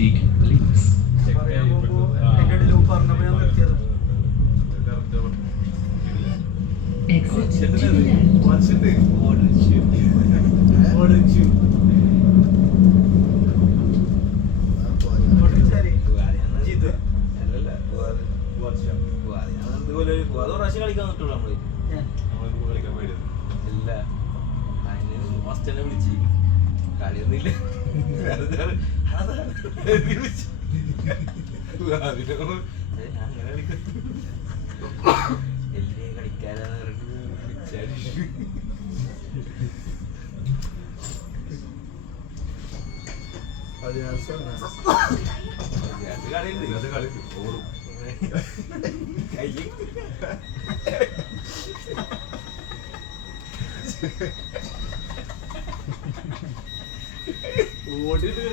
take links. Exit to the left. കളിക്കാൻ പറ്റുള്ളൂ നമ്മള് ഇല്ല അതിന് മസ്റ്റനെ വിളിച്ച് കളിയൊന്നുമില്ല അങ്ങനെ എല്ലേ കളിക്കാരാന്ന് ഓടിട്ട്